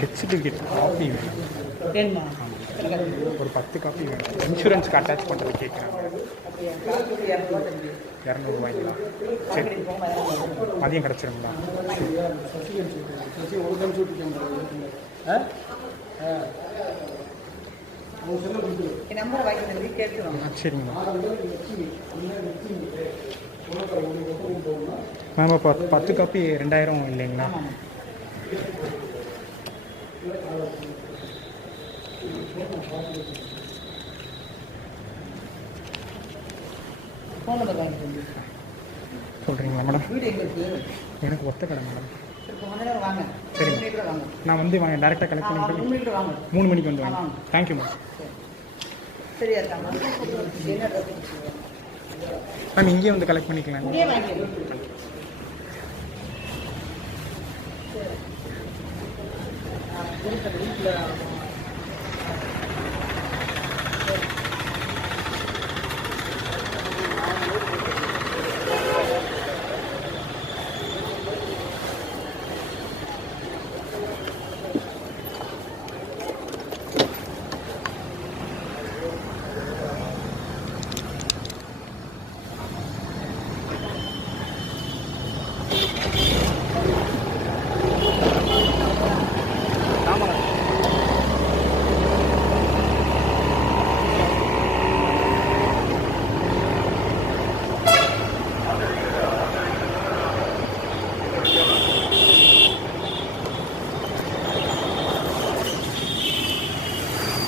Death certificate copy வேணும்? ஒரு பத்து காப்பி வேணும். இன்சூரன்ஸ்க்கு அட்டாச் பண்ணுறது கேட்குறாங்க. இரநூறுவாய்ங்களா சரி. மதியம் கிடச்சிருங்களா? என் மேம் இப்போ பத்து காப்பி ரெண்டாயிரம் இல்லைங்களா? சொல்கிறீங்களா மேடம் எனக்கு ஒத்த கடை மேடம் சரி நான் வந்து வாங்க டேரெக்டாக கலெக்ட் பண்ணி மூணு மணிக்கு வந்து வாங்க. தேங்க்யூ மேம் சரியா? மேம் இங்கேயே வந்து கலெக்ட் பண்ணிக்கலாம் இங்கேயே